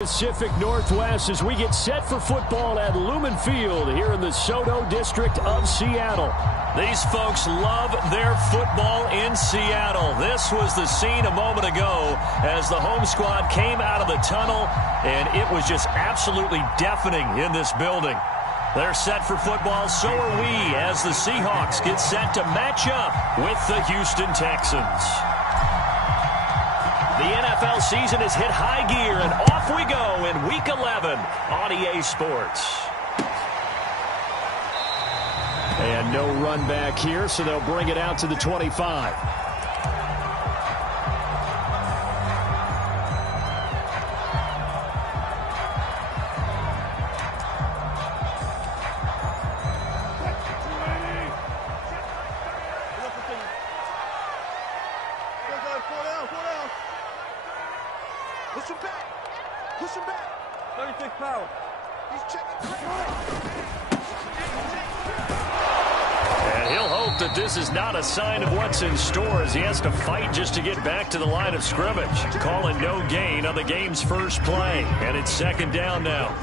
Pacific Northwest as we get set for football at Lumen Field here in the Soto district of Seattle. These folks love their football in Seattle. This was the scene a moment ago as the home squad came out of the tunnel, and it was just absolutely deafening in this building. They're set for football, so are we, as the Seahawks get set to match up with the Houston Texans. The NFL season has hit high gear, and off we go in Week 11 on EA Sports. And no run back here, so they'll bring it out to the 25. Push him back. 36 power. He's checking. And he'll hope that this is not a sign of what's in store as he has to fight just to get back to the line of scrimmage. Calling no gain on the game's first play. And it's second down now.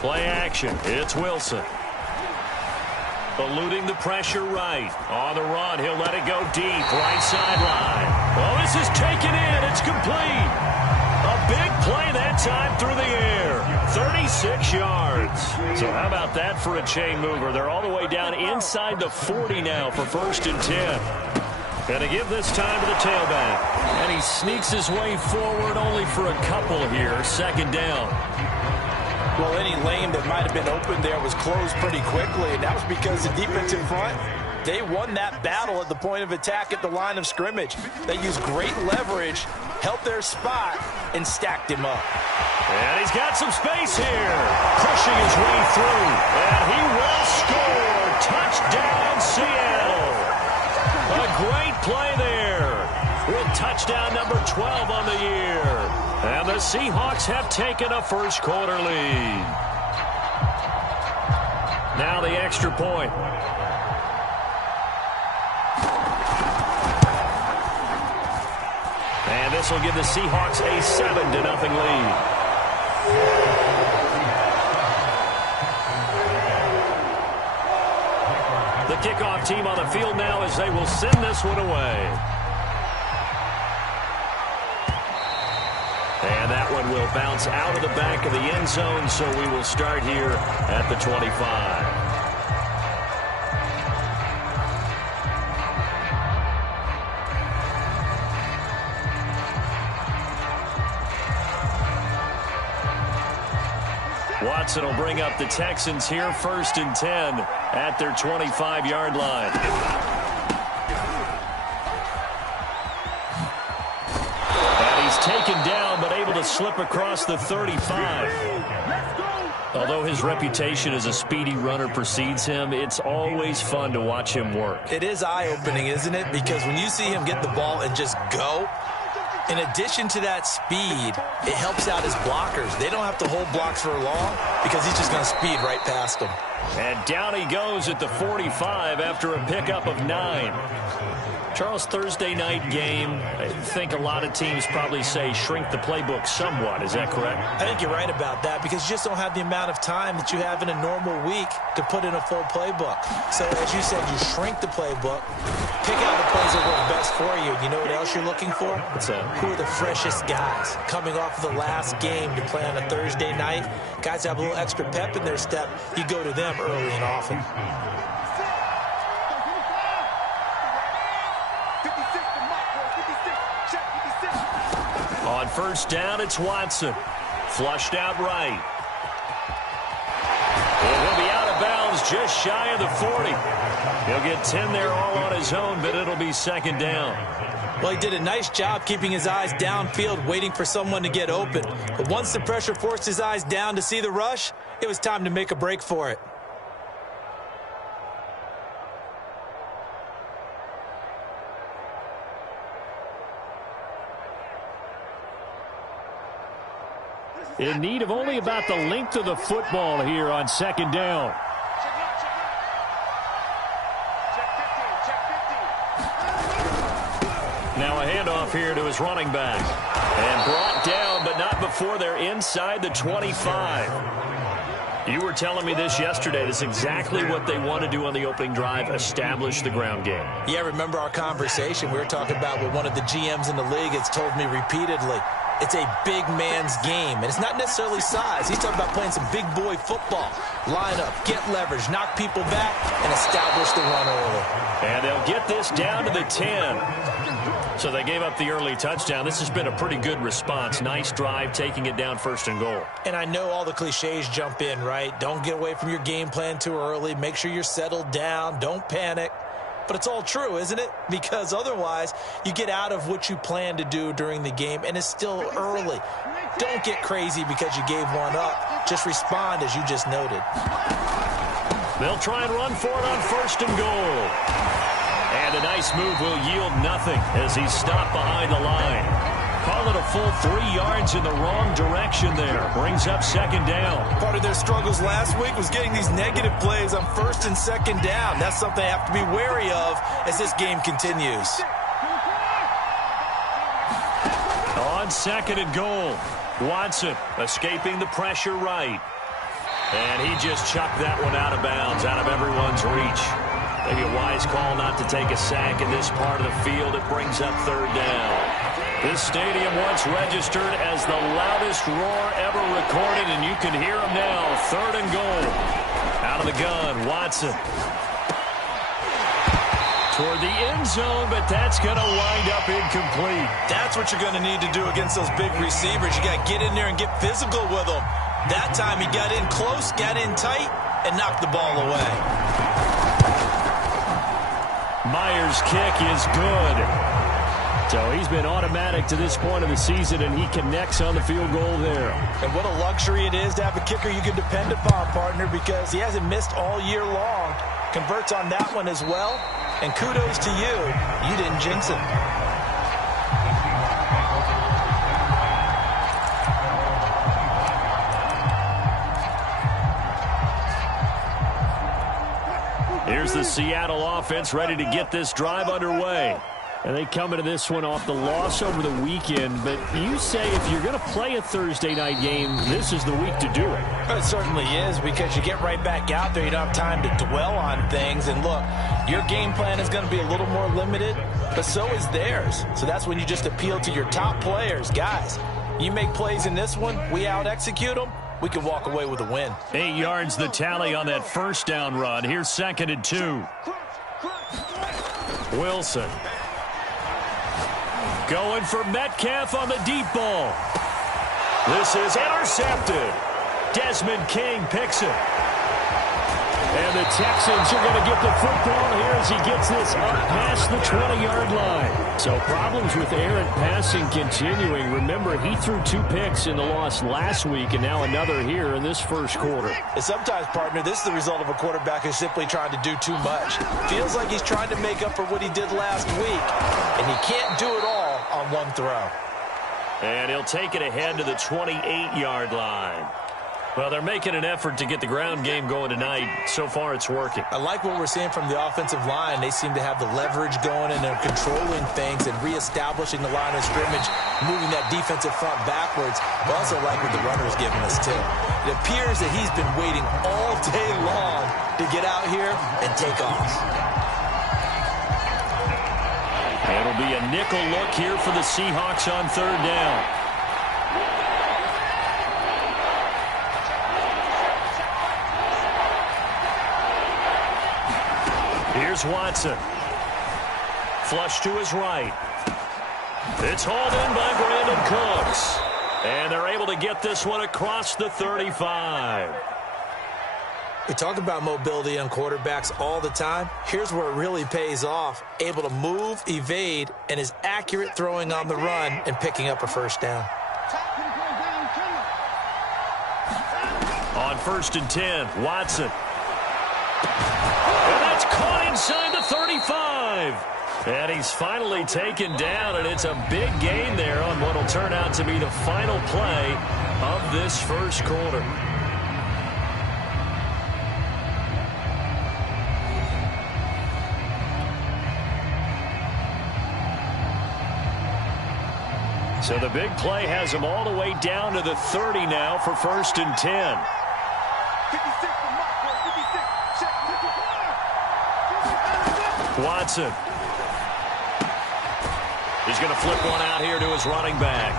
Play action. It's Wilson. Eluding the pressure right. On the run, he'll let it go deep. Right sideline. Well, this is taken in. It's complete. A big play that time through the air. 36 yards. So how about that for a chain mover? They're all the way down inside the 40 now for 1st and 10. Going to give this time to the tailback. And he sneaks his way forward only for a couple here. 2nd down. Well, any lane that might have been open there was closed pretty quickly, and that was because the defense in front, they won that battle at the point of attack at the line of scrimmage. They used great leverage, held their spot, and stacked him up. And he's got some space here, pushing his way through, and he will score. Touchdown, Seattle. A great play there with touchdown number 12 on the year. And the Seahawks have taken a first quarter lead. Now the extra point. And this will give the Seahawks a 7-0 lead. The kickoff team on the field now as they will send this one away. And that one will bounce out of the back of the end zone, so we will start here at the 25. Watson will bring up the Texans here, 1st and 10 at their 25-yard line. Taken down, but able to slip across the 35. Although his reputation as a speedy runner precedes him, it's always fun to watch him work. It is eye-opening, isn't it? Because when you see him get the ball and just go, in addition to that speed, it helps out his blockers. They don't have to hold blocks for long because he's just going to speed right past them. And down he goes at the 45 after a pickup of 9. Charles, Thursday night game, I think a lot of teams probably say shrink the playbook somewhat. Is that correct? I think you're right about that because you just don't have the amount of time that you have in a normal week to put in a full playbook. So, as you said, you shrink the playbook, pick out the plays that work best for you. You know what else you're looking for? What's that? Who are the freshest guys coming off of the last game to play on a Thursday night? Guys have a little extra pep in their step. You go to them early and often. On 1st down, it's Watson. Flushed out right. He'll be out of bounds just shy of the 40. He'll get 10 there all on his own, but it'll be 2nd down. Well, he did a nice job keeping his eyes downfield, waiting for someone to get open. But once the pressure forced his eyes down to see the rush, it was time to make a break for it. This is in need of only about the length of the football here on second down. Now a handoff here to his running back. And brought down, but not before they're inside the 25. You were telling me this yesterday. This is exactly what they want to do on the opening drive, establish the ground game. Yeah, remember our conversation. We were talking about what one of the GMs in the league has told me repeatedly. It's a big man's game, and it's not necessarily size. He's talking about playing some big boy football. Line up, get leverage, knock people back, and establish the run early. And they'll get this down to the 10. So they gave up the early touchdown. This has been a pretty good response. Nice drive, taking it down 1st and goal. And I know all the cliches jump in, right? Don't get away from your game plan too early. Make sure you're settled down. Don't panic. But it's all true, isn't it? Because otherwise, you get out of what you plan to do during the game, and it's still early. Don't get crazy because you gave one up. Just respond as you just noted. They'll try and run for it on 1st and goal. And a nice move will yield nothing as he's stopped behind the line. Call it a full 3 yards in the wrong direction there. Brings up 2nd down. Part of their struggles last week was getting these negative plays on 1st and 2nd down. That's something they have to be wary of as this game continues. On 2nd and goal, Watson escaping the pressure right. And he just chucked that one out of bounds, out of everyone's reach. Maybe a wise call not to take a sack in this part of the field. It brings up 3rd down. This stadium once registered as the loudest roar ever recorded, and you can hear him now. 3rd and goal. Out of the gun, Watson. Toward the end zone, but that's going to wind up incomplete. That's what you're going to need to do against those big receivers. You got to get in there and get physical with them. That time he got in close, got in tight, and knocked the ball away. Myers' kick is good. So he's been automatic to this point of the season, and he connects on the field goal there. And what a luxury it is to have a kicker you can depend upon, partner, because he hasn't missed all year long. Converts on that one as well. And kudos to you. You didn't jinx it. Here's the Seattle offense ready to get this drive underway. And they come into this one off the loss over the weekend. But you say if you're going to play a Thursday night game, this is the week to do it. It certainly is, because you get right back out there. You don't have time to dwell on things. And look, your game plan is going to be a little more limited, but so is theirs. So that's when you just appeal to your top players. Guys, you make plays in this one, we out-execute them, we can walk away with a win. 8 yards the tally on that 1st down run. Here's 2nd and 2. Wilson. Going for Metcalf on the deep ball. This is intercepted. Desmond King picks it. And the Texans are going to get the football here as he gets this up past the 20-yard line. So problems with errant passing continuing. Remember, he threw 2 picks in the loss last week, and now another here in this 1st quarter. And sometimes, partner, this is the result of a quarterback who's simply trying to do too much. Feels like he's trying to make up for what he did last week, and he can't do it all on one throw. And he'll take it ahead to the 28-yard line. Well, they're making an effort to get the ground game going tonight. So far, it's working. I like what we're seeing from the offensive line. They seem to have the leverage going, and they're controlling things and reestablishing the line of scrimmage, moving that defensive front backwards. I also like what the runner is giving us, too. It appears that he's been waiting all day long to get out here and take off. It'll be a nickel look here for the Seahawks on 3rd down. Here's Watson. Flush to his right. It's hauled in by Brandon Cooks. And they're able to get this one across the 35. We talk about mobility on quarterbacks all the time. Here's where it really pays off. Able to move, evade, and is accurate throwing on the run and picking up a 1st down. On 1st and 10, Watson. And that's caught inside the 35. And he's finally taken down, and it's a big gain there on what will turn out to be the final play of this first quarter. So the big play has them all the way down to the 30 now for 1st and 10. Watson. He's going to flip one out here to his running back.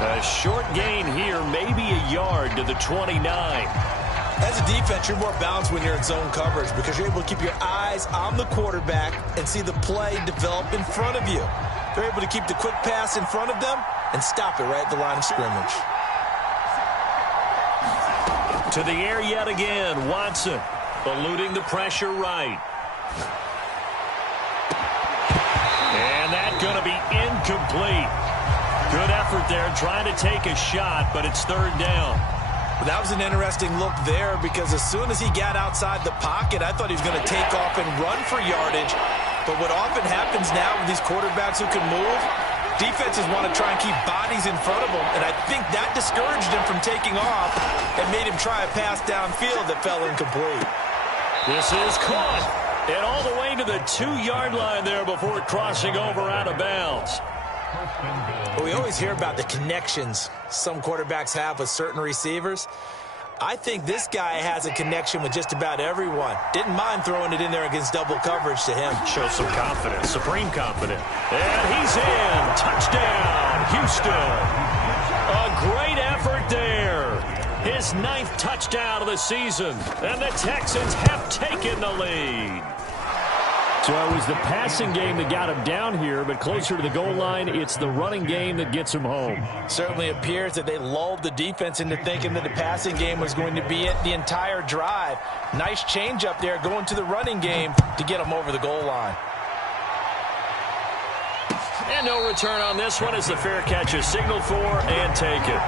A short gain here, maybe a yard to the 29. As a defense, you're more balanced when you're in zone coverage because you're able to keep your eyes on the quarterback and see the play develop in front of you. They're able to keep the quick pass in front of them and stop it right at the line of scrimmage. To the air yet again, Watson eluding the pressure right. And that's going to be incomplete. Good effort there trying to take a shot, but it's 3rd down. Well, that was an interesting look there because as soon as he got outside the pocket, I thought he was going to take off and run for yardage. But what often happens now with these quarterbacks who can move, defenses want to try and keep bodies in front of them, and I think that discouraged him from taking off and made him try a pass downfield that fell incomplete. This is caught, and all the way to the 2-yard line there before crossing over out of bounds. Well, we always hear about the connections some quarterbacks have with certain receivers. I think this guy has a connection with just about everyone. Didn't mind throwing it in there against double coverage to him. Shows some confidence, supreme confidence. And he's in. Touchdown, Houston. A great effort there. His 9th touchdown of the season. And the Texans have taken the lead. So it was the passing game that got him down here, but closer to the goal line, it's the running game that gets him home. Certainly appears that they lulled the defense into thinking that the passing game was going to be it the entire drive. Nice change up there going to the running game to get him over the goal line. And no return on this one as the fair catch is signaled for and taken.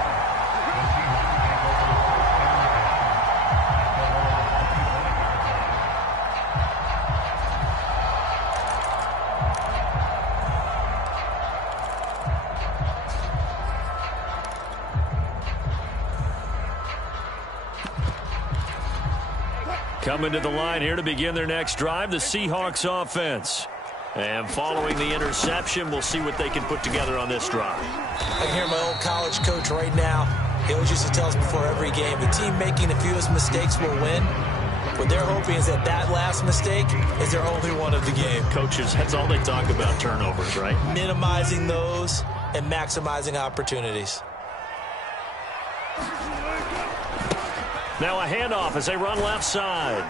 Coming to the line here to begin their next drive, the Seahawks offense. And following the interception, we'll see what they can put together on this drive. I can hear my old college coach right now. He always used to tell us before every game, the team making the fewest mistakes will win. What they're hoping is that that last mistake is their only one of the game. Coaches, that's all they talk about, turnovers, right? Minimizing those and maximizing opportunities. Now a handoff as they run left side.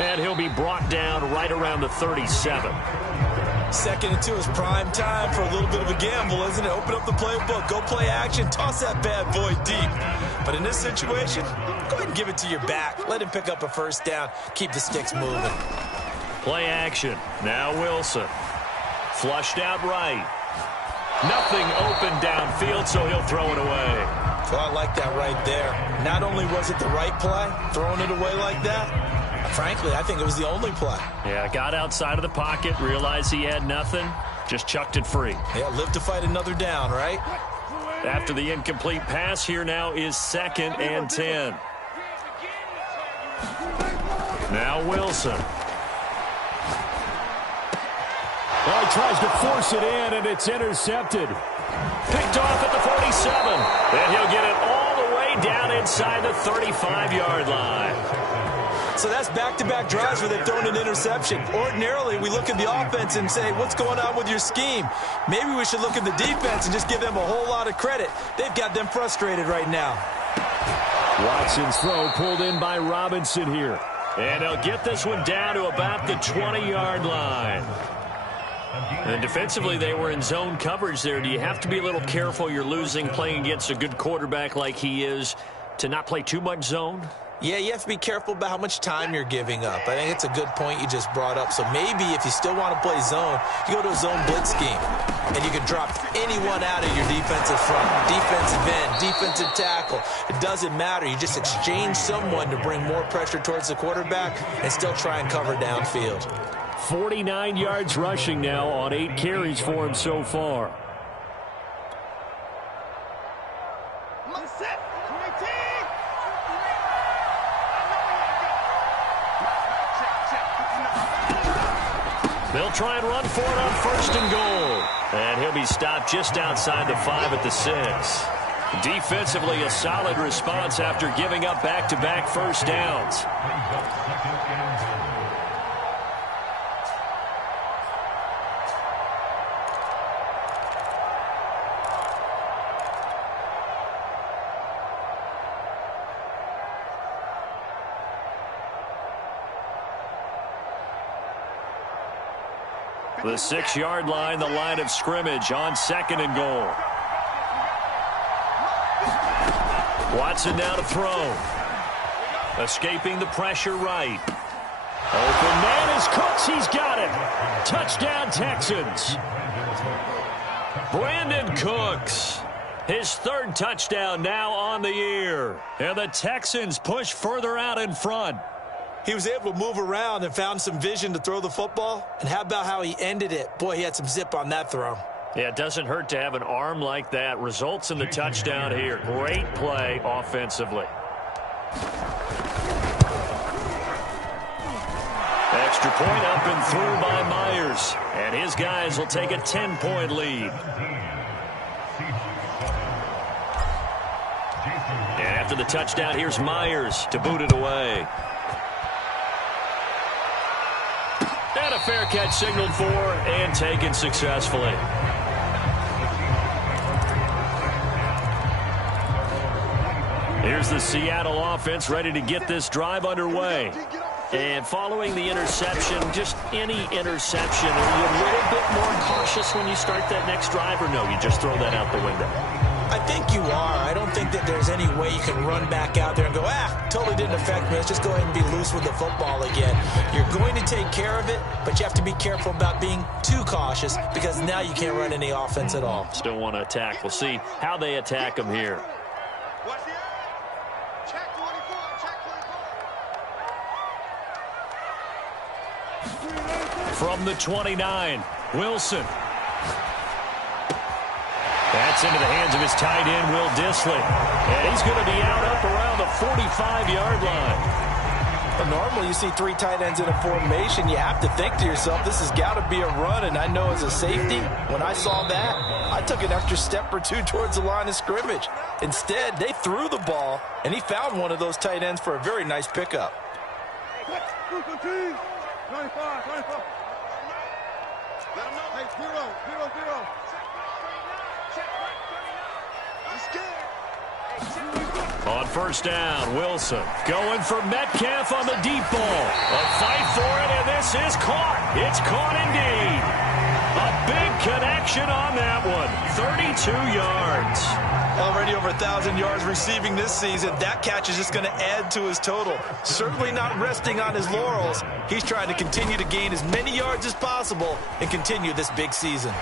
And he'll be brought down right around the 37. 2nd and 2 is prime time for a little bit of a gamble, isn't it? Open up the playbook, go play action, toss that bad boy deep. But in this situation, go ahead and give it to your back. Let him pick up a 1st down. Keep the sticks moving. Play action. Now Wilson. Flushed out right. Nothing open downfield, so he'll throw it away. So I like that right there. Not only was it the right play, throwing it away like that, frankly, I think it was the only play. Yeah, got outside of the pocket, realized he had nothing, just chucked it free. Yeah, live to fight another down, right? After the incomplete pass, here now is 2nd and 10. Now Wilson. Well, he tries to force it in, and it's intercepted. Picked off at the 47. And he'll get it all the way down inside the 35-yard line. So that's back-to-back drives where they've thrown an interception. Ordinarily, we look at the offense and say, what's going on with your scheme? Maybe we should look at the defense and just give them a whole lot of credit. They've got them frustrated right now. Watson's throw pulled in by Robinson here. And they'll get this one down to about the 20-yard line. And defensively, they were in zone coverage there. Do you have to be a little careful you're losing playing against a good quarterback like he is to not play too much zone? Yeah, you have to be careful about how much time you're giving up. I think it's a good point you just brought up. So maybe if you still want to play zone, you go to a zone blitz scheme. And you can drop anyone out of your defensive front, defensive end, defensive tackle. It doesn't matter. You just exchange someone to bring more pressure towards the quarterback and still try and cover downfield. 49 yards rushing now on 8 carries for him so far. They'll try and run for it on 1st and goal. And he'll be stopped just outside the 5 at the 6. Defensively, a solid response after giving up back-to-back first downs. The 6-yard line, the line of scrimmage on 2nd and goal. Watson now to throw. Escaping the pressure right. Open man is Cooks. He's got it. Touchdown, Texans. Brandon Cooks. His 3rd touchdown now on the year. And the Texans push further out in front. He was able to move around and found some vision to throw the football. And how about how he ended it? Boy, he had some zip on that throw. Yeah, it doesn't hurt to have an arm like that. Results in the touchdown here. Great play offensively. Extra point up and through by Myers. And his guys will take a 10-point lead. And after the touchdown, here's Myers to boot it away. And a fair catch signaled for and taken successfully. Here's the Seattle offense ready to get this drive underway. And following the interception, just any interception, are you a little bit more cautious when you start that next drive, or no, you just throw that out the window? I think you are. I don't think that there's any way you can run back out there and go, totally didn't affect me. Let's just go ahead and be loose with the football again. You're going to take care of it, but you have to be careful about being too cautious because now you can't run any offense at all. Still want to attack. We'll see how they attack them here. From the 29, Wilson. That's into the hands of his tight end, Will Dissly. And he's going to be out up around the 45-yard line. But normally you see 3 tight ends in a formation. You have to think to yourself, this has got to be a run. And I know as a safety, when I saw that, I took an extra step or 2 towards the line of scrimmage. Instead, they threw the ball, and he found one of those tight ends for a very nice pickup. 25. Let him know. Hey, 0. On 1st down, Wilson going for Metcalf on the deep ball. A fight for it, and this is caught. It's caught indeed. A big connection on that one. 32 yards. Already over 1,000 yards receiving this season. That catch is just going to add to his total. Certainly not resting on his laurels. He's trying to continue to gain as many yards as possible and continue this big season.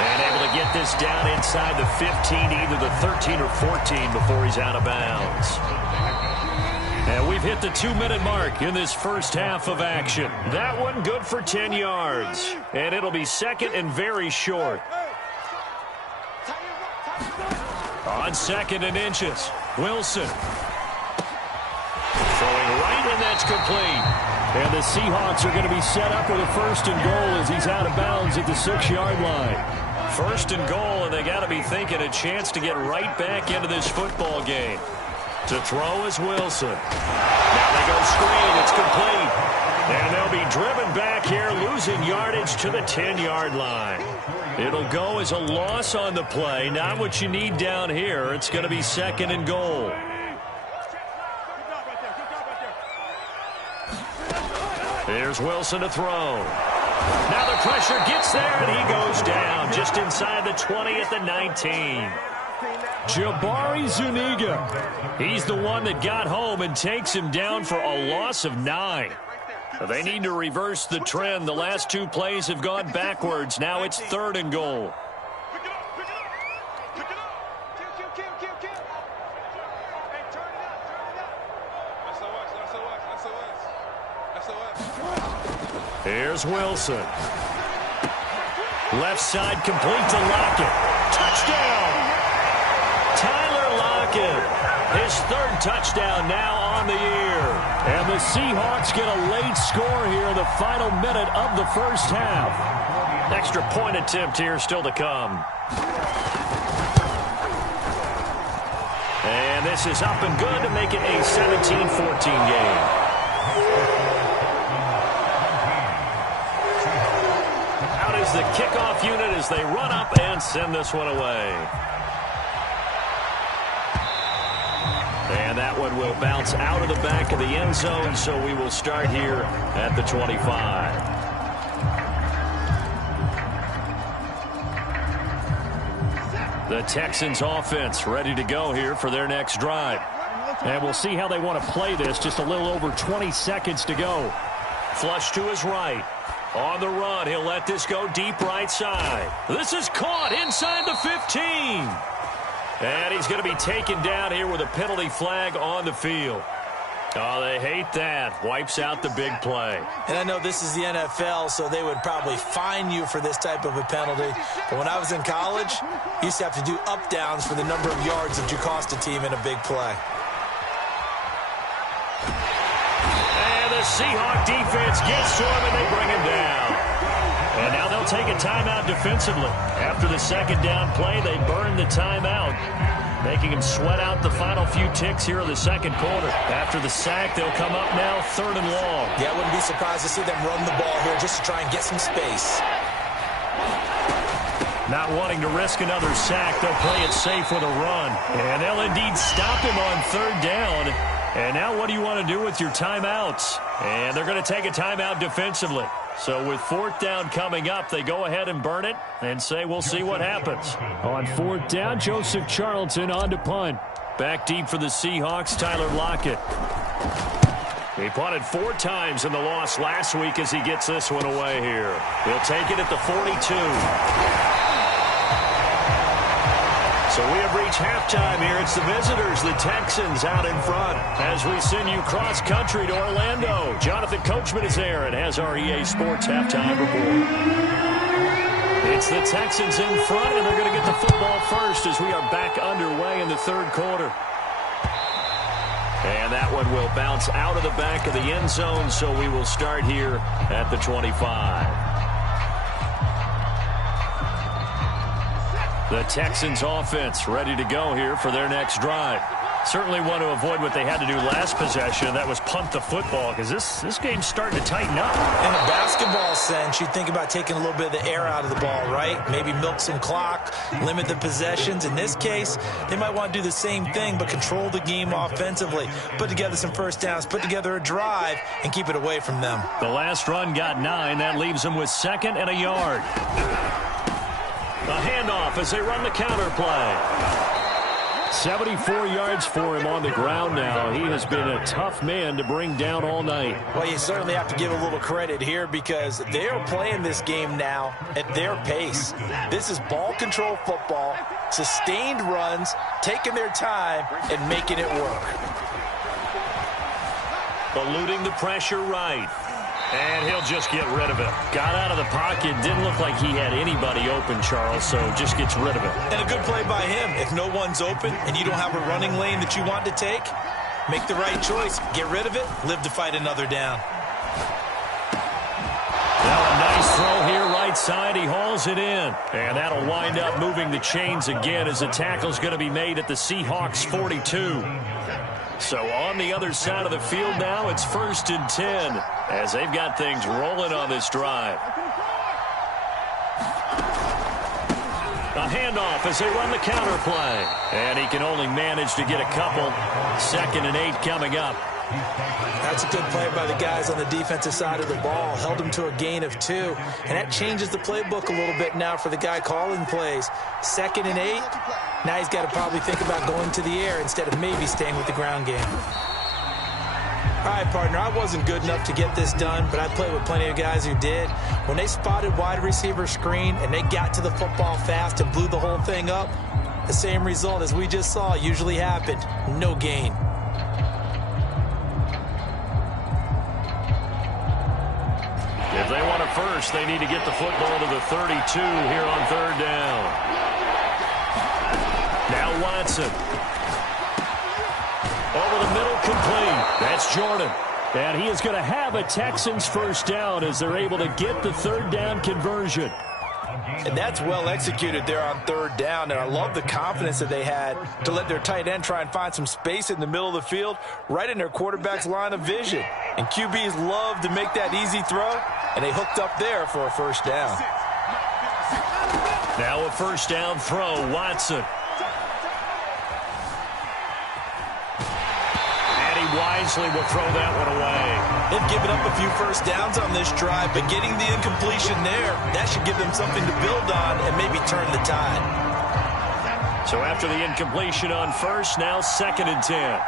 And able to get this down inside the 15, either the 13 or 14 before he's out of bounds. And we've hit the 2-minute mark in this first half of action. That one good for 10 yards. And it'll be 2nd and very short. On 2nd and inches, Wilson. Throwing right, and that's complete. And the Seahawks are going to be set up with a 1st and goal as he's out of bounds at the 6-yard line. 1st and goal, and they got to be thinking a chance to get right back into this football game. To throw is Wilson. Now they go screen. It's complete. And they'll be driven back here, losing yardage to the 10-yard line. It'll go as a loss on the play. Not what you need down here. It's going to be 2nd and goal. Here's Wilson to throw. Now the pressure gets there, and he goes down just inside the 20 at the 19. Jabari Zuniga. He's the one that got home and takes him down for a loss of 9. They need to reverse the trend. The last 2 plays have gone backwards. Now it's 3rd and goal. Here's Wilson. Left side complete to Lockett. Touchdown! Tyler Lockett. His third touchdown now on the year. And the Seahawks get a late score here in the final minute of the first half. Extra point attempt here still to come. And this is up and good to make it a 17-14 game. Out is the kickoff unit as they run up and send this one away. And that one will bounce out of the back of the end zone, so we will start here at the 25. The Texans offense ready to go here for their next drive. And we'll see how they want to play this. Just a little over 20 seconds to go. Flush to his right. On the run, he'll let this go deep right side. This is caught inside the 15. And he's going to be taken down here with a penalty flag on the field. Oh, they hate that. Wipes out the big play. And I know this is the NFL, so they would probably fine you for this type of a penalty. But when I was in college, you used to have to do up-downs for the number of yards that you cost a team in a big play. And the Seahawk defense gets to him, and they bring him down. And now they'll take a timeout defensively. After the second down play, they burn the timeout, making him sweat out the final few ticks here in the second quarter. After the sack, they'll come up now 3rd and long. Yeah, I wouldn't be surprised to see them run the ball here just to try and get some space. Not wanting to risk another sack, they'll play it safe with a run. And they'll indeed stop him on 3rd down. And now what do you want to do with your timeouts? And they're going to take a timeout defensively. So with 4th down coming up, they go ahead and burn it and say we'll see what happens. On 4th down, Joseph Charlton on to punt. Back deep for the Seahawks, Tyler Lockett. He punted 4 times in the loss last week as he gets this one away here. He'll take it at the 42. So we have reached halftime here. It's the visitors, the Texans, out in front. As we send you cross-country to Orlando, Jonathan Coachman is there and has our EA Sports halftime report. It's the Texans in front, and they're going to get the football first as we are back underway in the 3rd quarter. And that one will bounce out of the back of the end zone, so we will start here at the 25. The Texans offense ready to go here for their next drive. Certainly want to avoid what they had to do last possession. That was punt the football, because this game's starting to tighten up. In a basketball sense, you think about taking a little bit of the air out of the ball, right? Maybe milk some clock, limit the possessions. In this case, they might want to do the same thing, but control the game offensively. Put together some first downs, put together a drive, and keep it away from them. The last run got 9. That leaves them with 2nd and a yard. A handoff as they run the counter play. 74 yards for him on the ground now. He has been a tough man to bring down all night. Well, you certainly have to give a little credit here because they are playing this game now at their pace. This is ball control football, sustained runs, taking their time, and making it work. Eluding the pressure right. And he'll just get rid of it. Got out of the pocket. Didn't look like he had anybody open, Charles, so just gets rid of it. And a good play by him. If no one's open and you don't have a running lane that you want to take, make the right choice. Get rid of it. Live to fight another down. Now a nice throw here right side. He hauls it in. And that'll wind up moving the chains again as the tackle's going to be made at the Seahawks 42. So on the other side of the field now, it's 1st and 10 as they've got things rolling on this drive. A handoff as they run the counter play. And he can only manage to get a couple. 2nd and 8 coming up. That's a good play by the guys on the defensive side of the ball. Held him to a gain of 2. And that changes the playbook a little bit now for the guy calling plays. 2nd and 8. Now he's got to probably think about going to the air instead of maybe staying with the ground game. All right, partner, I wasn't good enough to get this done, but I played with plenty of guys who did. When they spotted wide receiver screen and they got to the football fast and blew the whole thing up, the same result as we just saw usually happened. No gain. If they want a first, they need to get the football to the 32 here on 3rd down. Now Watson. complete. That's Jordan. And he is going to have a Texans first down as they're able to get the third down conversion. And that's well executed there on third down. And I love the confidence that they had to let their tight end try and find some space in the middle of the field, right in their quarterback's line of vision. And QBs love to make that easy throw, and they hooked up there for a first down. Now a first down throw, Watson. And he wisely will throw that one away. They've given up a few first downs on this drive, but getting the incompletion there, that should give them something to build on and maybe turn the tide. So after the incompletion on first, now 2nd and 10.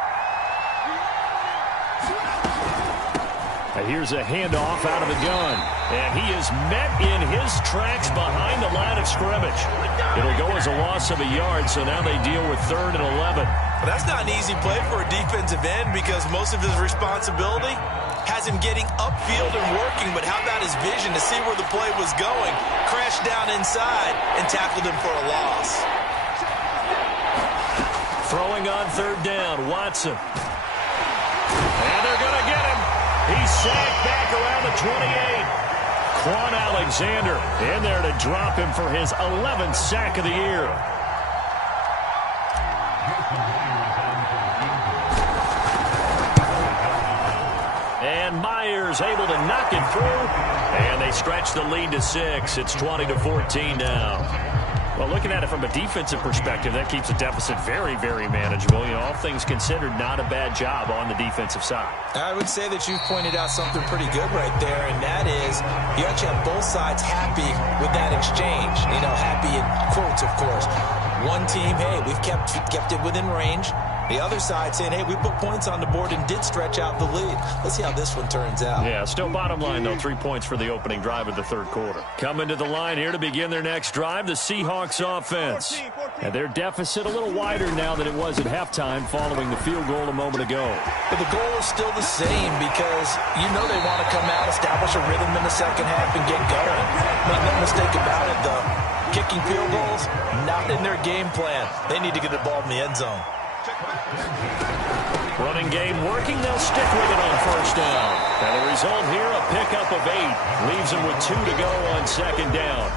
And here's a handoff out of the gun. And he is met in his tracks behind the line of scrimmage. It'll go as a loss of a yard, so now they deal with 3rd and 11. Well, that's not an easy play for a defensive end because most of his responsibility has him getting upfield and working, but how about his vision to see where the play was going, crashed down inside, and tackled him for a loss. Throwing on 3rd down, Watson. And they're going to get him. He's sacked back around the 28. Quan Alexander in there to drop him for his 11th sack of the year. And Myers able to knock it through. And they stretch the lead to 6. It's 20-14 now. Well, looking at it from a defensive perspective, that keeps the deficit very, very manageable. You know, all things considered, not a bad job on the defensive side. I would say that you've pointed out something pretty good right there, and that is you actually have both sides happy with that exchange. You know, happy in quotes, of course. One team, hey, we've kept it within range. The other side saying, hey, we put points on the board and did stretch out the lead. Let's see how this one turns out. Yeah, still bottom line, though, 3 points for the opening drive of the third quarter. Coming to the line here to begin their next drive, the Seahawks offense. And their deficit a little wider now than it was at halftime following the field goal a moment ago. But the goal is still the same because you know they want to come out, establish a rhythm in the second half, and get going. Make no mistake about it, though. Kicking field goals, not in their game plan. They need to get the ball in the end zone. Running game working, they'll stick with it on first down. And the result here, a pickup of 8. Leaves them with 2 to go on 2nd down.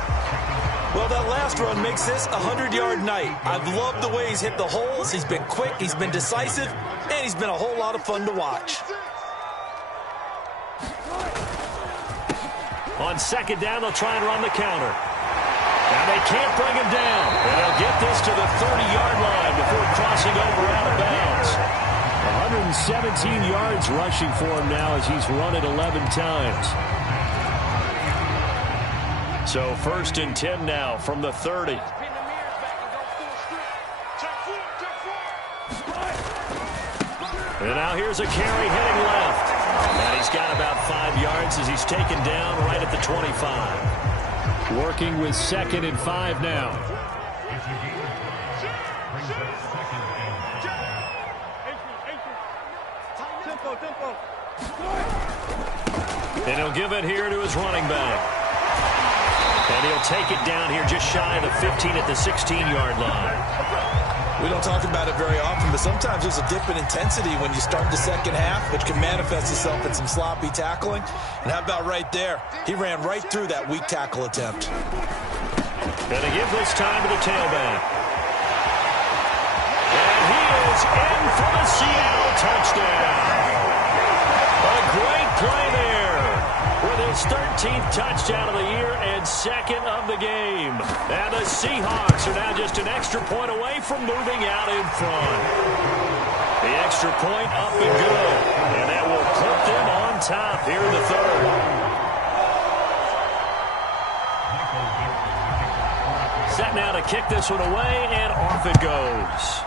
Well, that last run makes this a 100-yard night. I've loved the way he's hit the holes. He's been quick, he's been decisive, and he's been a whole lot of fun to watch. On 2nd down, they'll try and run the counter. And they can't bring him down. And they'll get this to the 30-yard line before crossing over out of bounds. 117 yards rushing for him now as he's run it 11 times. So 1st and 10 now from the 30. And now here's a carry heading left. And he's got about 5 yards as he's taken down right at the 25. Working with 2nd and 5 now. And he'll give it here to his running back. And he'll take it down here just shy of the 15 at the 16-yard line. We don't talk about it very often, but sometimes there's a dip in intensity when you start the second half, which can manifest itself in some sloppy tackling. And how about right there? He ran right through that weak tackle attempt. Gonna give this time to the tailback. And he is in for the Seattle touchdown. A great play there with his 13th touchdown of the year and 2nd of the game. And the Seahawks are now just an extra point away from moving out in front. The extra point up and good. And that will put them on top here in the third. Set now to kick this one away, and off it goes.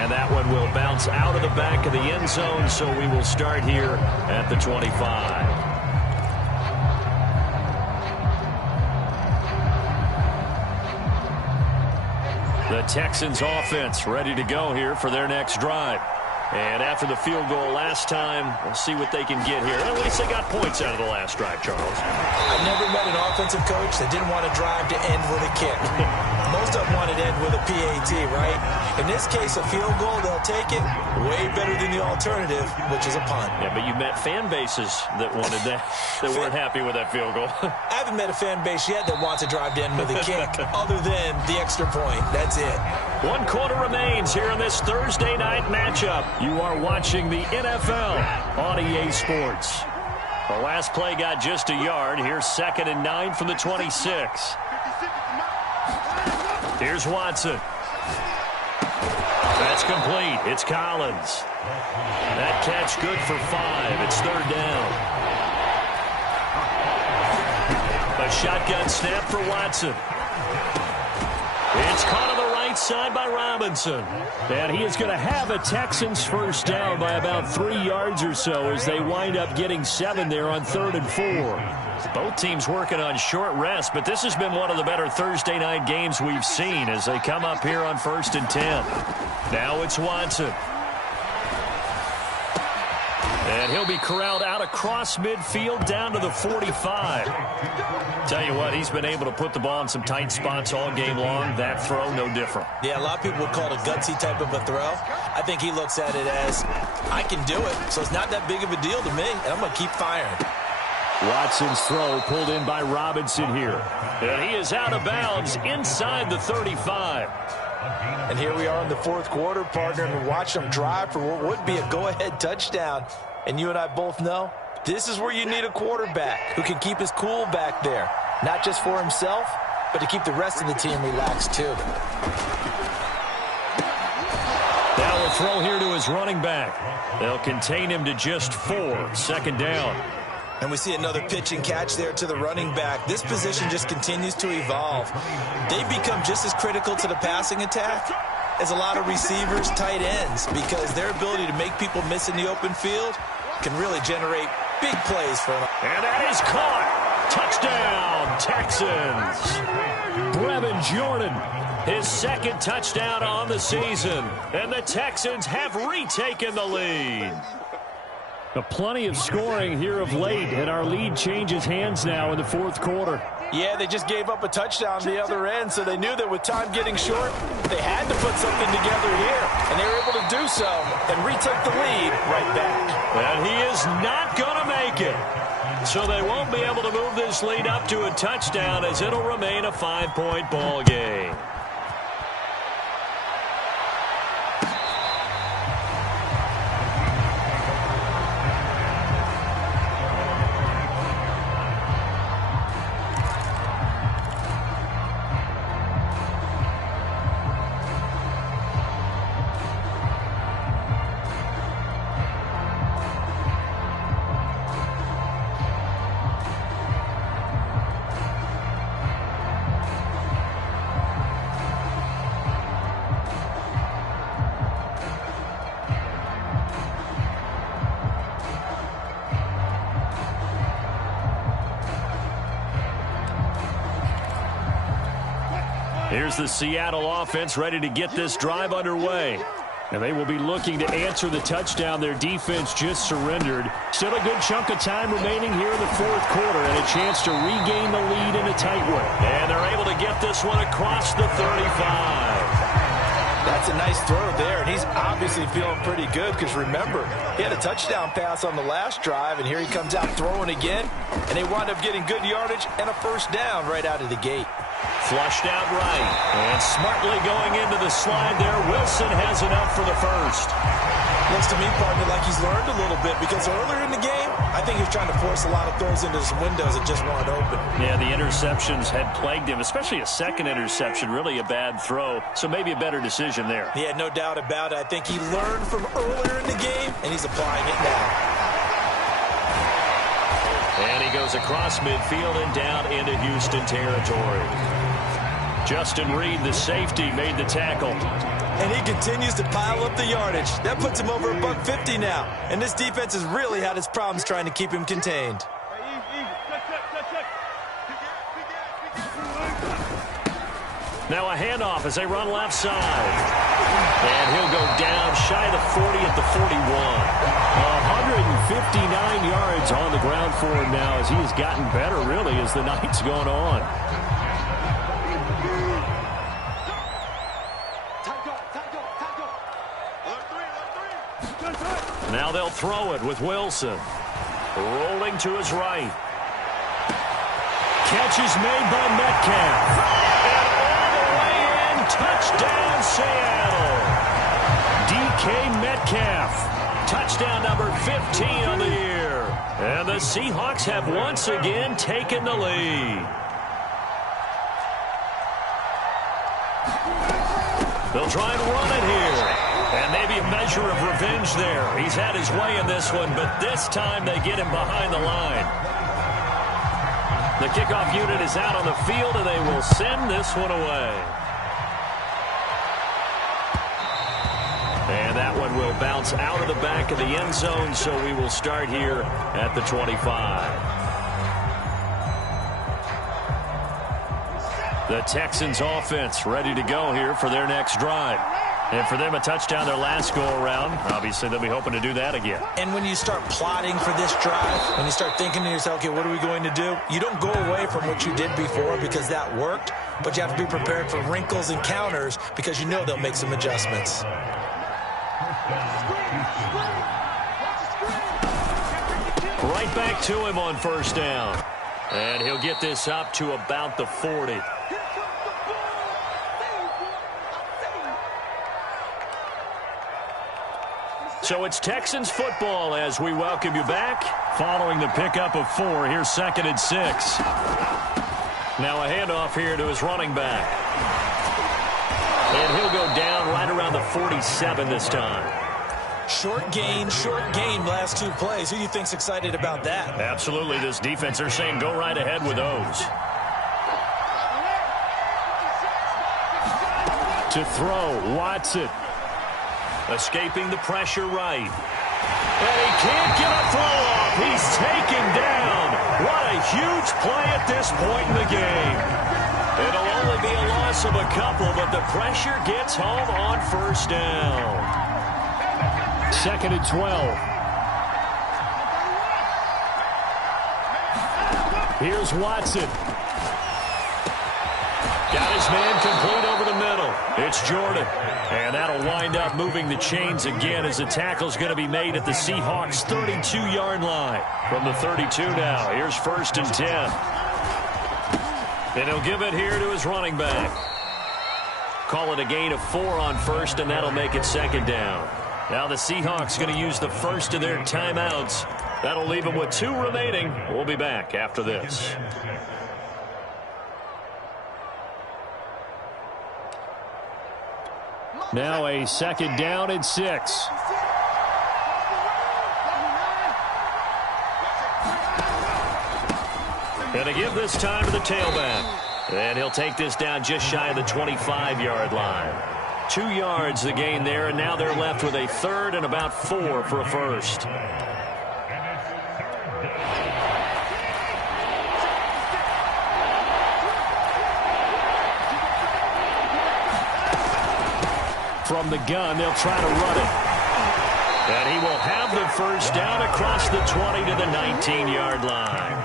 And that one will bounce out of the back of the end zone, so we will start here at the 25. The Texans offense ready to go here for their next drive. And after the field goal last time, we'll see what they can get here. At least they got points out of the last drive, Charles. I've never met an offensive coach that didn't want to drive to end with a kick. Most of them wanted to end with a PAT, right? In this case, a field goal, they'll take it. Way better than the alternative, which is a punt. Yeah, but you met fan bases that wanted that, that weren't happy with that field goal. I haven't met a fan base yet that wants to drive to end with a kick other than the extra point. That's it. 1 quarter remains here in this Thursday night matchup. You are watching the NFL on EA Sports. The last play got just a yard. Here's 2nd and 9 from the 26. Here's Watson. That's complete. It's Collins. That catch good for 5. It's 3rd down. A shotgun snap for Watson. It's caught on the right side by Robinson. And he is going to have a Texans first down by about 3 yards or so as they wind up getting 7 there on 3rd and 4. Both teams working on short rest, but this has been one of the better Thursday night games we've seen as they come up here on 1st and 10. Now it's Watson. And he'll be corralled out across midfield down to the 45. Tell you what, he's been able to put the ball in some tight spots all game long. That throw, no different. Yeah, a lot of people would call it a gutsy type of a throw. I think he looks at it as, I can do it, so it's not that big of a deal to me, and I'm going to keep firing. Watson's throw pulled in by Robinson here. And he is out of bounds inside the 35. And here we are in the 4th quarter, partner, and watch them drive for what would be a go-ahead touchdown. And you and I both know this is where you need a quarterback who can keep his cool back there. Not just for himself, but to keep the rest of the team relaxed too. Now a throw here to his running back. They'll contain him to just 4. 2nd down. And we see another pitch and catch there to the running back. This position just continues to evolve. They've become just as critical to the passing attack as a lot of receivers, tight ends, because their ability to make people miss in the open field can really generate big plays for them. And that is caught. Touchdown, Texans. Brevin Jordan, his 2nd touchdown on the season. And the Texans have retaken the lead. Plenty of scoring here of late, and our lead changes hands now in the 4th quarter. Yeah, they just gave up a touchdown on the other end, so they knew that with time getting short, they had to put something together here, and they were able to do so and retake the lead right back. And he is not going to make it. So they won't be able to move this lead up to a touchdown as it'll remain a 5-point ball game. Here's the Seattle offense ready to get this drive underway. And they will be looking to answer the touchdown their defense just surrendered. Still a good chunk of time remaining here in the 4th quarter and a chance to regain the lead in a tight one. And they're able to get this one across the 35. That's a nice throw there, and he's obviously feeling pretty good because, remember, he had a touchdown pass on the last drive, and here he comes out throwing again, and they wind up getting good yardage and a first down right out of the gate. Flushed out right, and smartly going into the slide there. Wilson has enough for the first. Looks to me, partner, like he's learned a little bit because earlier in the game, I think he was trying to force a lot of throws into some windows that just weren't open. Yeah, the interceptions had plagued him, especially a second interception, really a bad throw. So maybe a better decision there. Yeah, no doubt about it. I think he learned from earlier in the game, and he's applying it now. And he goes across midfield and down into Houston territory. Justin Reed, the safety, made the tackle. And he continues to pile up the yardage. That puts him over $150 now. And this defense has really had its problems trying to keep him contained. Now a handoff as they run left side. And he'll go down shy of the 40 at the 41. 159 yards on the ground for him now as he has gotten better, really, as the night's gone on. Now they'll throw it with Wilson. Rolling to his right. Catch is made by Metcalf. And all the way in, touchdown Seattle. DK Metcalf. Touchdown number 15 on the year. And the Seahawks have once again taken the lead. They'll try and run it here. And maybe a measure of revenge there. He's had his way in this one, but this time they get him behind the line. The kickoff unit is out on the field, and they will send this one away. And that one will bounce out of the back of the end zone, so we will start here at the 25. The Texans offense ready to go here for their next drive. And for them, a touchdown their last go-around. Obviously, they'll be hoping to do that again. And when you start plotting for this drive, when you start thinking to yourself, okay, what are we going to do? You don't go away from what you did before because that worked, but you have to be prepared for wrinkles and counters because you know they'll make some adjustments. Right back to him on first down. And he'll get this up to about the 40. So it's Texans football as we welcome you back. Following the pickup of 4, here's 2nd and 6. Now a handoff here to his running back. And he'll go down right around the 47 this time. Short gain, last 2 plays. Who do you think's excited about that? Absolutely. This defense, they're saying go right ahead with those. To throw, Watson. Escaping the pressure right. And he can't get a throw off. He's taken down. What a huge play at this point in the game. It'll only be a loss of a couple, but the pressure gets home on first down. 2nd and 12. Here's Watson. Got his man complete over the middle. It's Jordan. And that'll wind up moving the chains again as the tackle's going to be made at the Seahawks' 32-yard line. From the 32 now, here's 1st and 10. And he'll give it here to his running back. Call it a gain of 4 on first, and that'll make it 2nd down. Now the Seahawks going to use the first of their timeouts. That'll leave them with 2 remaining. We'll be back after this. Now a 2nd down and 6. And to give this time to the tailback. And he'll take this down just shy of the 25-yard line. 2 yards the gain there, and now they're left with a 3rd and about 4 for a first. From the gun, they'll try to run it. And he will have the first down across the 20 to the 19-yard line.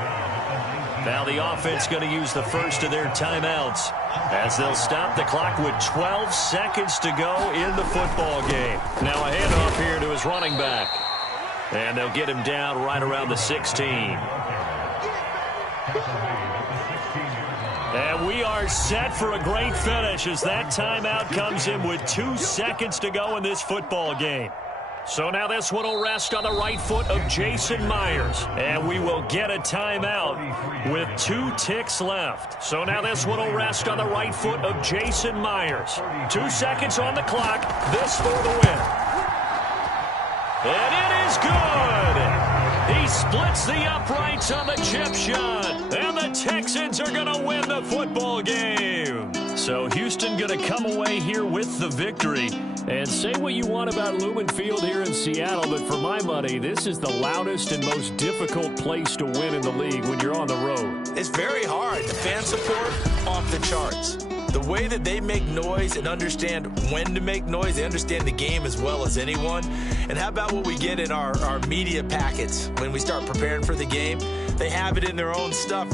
Now the offense going to use the first of their timeouts as they'll stop the clock with 12 seconds to go in the football game. Now a handoff here to his running back. And they'll get him down right around the 16. And we are set for a great finish as that timeout comes in with 2 seconds to go in this football game. So now this one will rest on the right foot of Jason Myers. And we will get a timeout with 2 ticks left. So now this one will rest on the right foot of Jason Myers. 2 seconds on the clock. This for the win. And it is good. He splits the uprights on the chip shot. And the Texans are going to win the football game. So Houston going to come away here with the victory. And say what you want about Lumen Field here in Seattle, but for my money, this is the loudest and most difficult place to win in the league when you're on the road. It's very hard. The fan support off the charts. The way that they make noise and understand when to make noise, they understand the game as well as anyone. And how about what we get in our media packets when we start preparing for the game? They have it in their own stuff